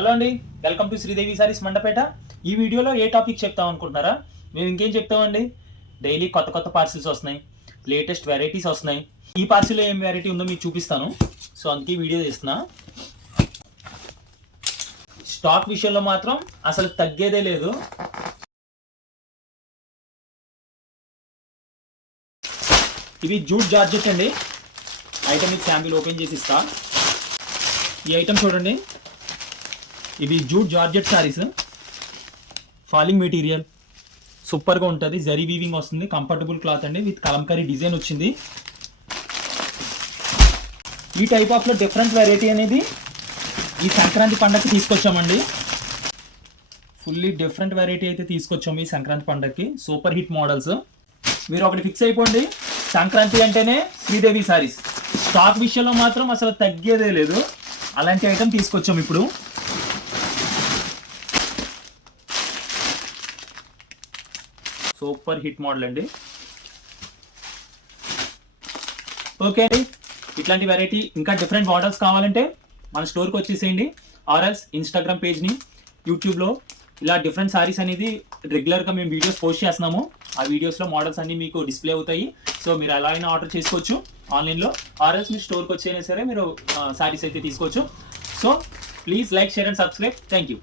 Hello అండి, welcome to Sridevi saris Mandapeta. ఈ వీడియోలో ఏ టాపిక్ చెప్తాం అనుకుంటున్నారా? మేము ఇంకేం చెప్తామండి, డైలీ కొత్త కొత్త పార్సిల్స్ వస్తున్నాయి, లేటెస్ట్ వెరైటీస్ వస్తున్నాయి. ఈ పార్సిల్లో ఏం వెరైటీ ఉందో మీకు చూపిస్తాను. సో అందుకే వీడియో చేస్తున్నా. స్టాక్ విషయంలో మాత్రం అసలు తగ్గేదే లేదు. ఇవి జూట్ జార్జెట్ అండి. ఐటమ్ మీకు శాంపిల్ ఓపెన్ చేసి ఇస్తా. ఈ ఐటమ్ చూడండి, ఇవి jute georgette saris, falling material, సూపర్గా ఉంటుంది. జరీ వీవింగ్ వస్తుంది, కంఫర్టబుల్ క్లాత్ అండి, విత్ కలంకారీ డిజైన్ వచ్చింది. ఈ టైప్ ఆఫ్లో డిఫరెంట్ వెరైటీ అనేది ఈ సంక్రాంతి పండగకి తీసుకొచ్చామండి. ఫుల్లీ డిఫరెంట్ వెరైటీ అయితే తీసుకొచ్చాము ఈ సంక్రాంతి పండగకి. Super hit models. మీరు ఒకటి ఫిక్స్ అయిపోండి, సంక్రాంతి అంటేనే శ్రీదేవి సారీస్. స్టాక్ విషయంలో మాత్రం అసలు తగ్గేదే లేదు. అలాంటి ఐటమ్ తీసుకొచ్చాము ఇప్పుడు. సూపర్ హిట్ మోడల్ అండి. ఓకే అండి, ఇట్లాంటి వెరైటీ ఇంకా డిఫరెంట్ మోడల్స్ కావాలంటే మన స్టోర్కి వచ్చేసేయండి. ఆర్ఎల్స్ ఇన్స్టాగ్రామ్ పేజ్ని, యూట్యూబ్లో ఇలా డిఫరెంట్ సారీస్ అనేది రెగ్యులర్గా మేము వీడియోస్ పోస్ట్ చేస్తున్నాము. ఆ వీడియోస్లో మోడల్స్ అన్నీ మీకు డిస్ప్లే అవుతాయి. సో మీరు ఎలా అయినా ఆర్డర్ చేసుకోవచ్చు ఆన్లైన్లో. ఆర్ఎల్స్ మీరు స్టోర్కి వచ్చైనా సరే మీరు సారీస్ అయితే తీసుకోవచ్చు. So please like, share and subscribe. Thank you.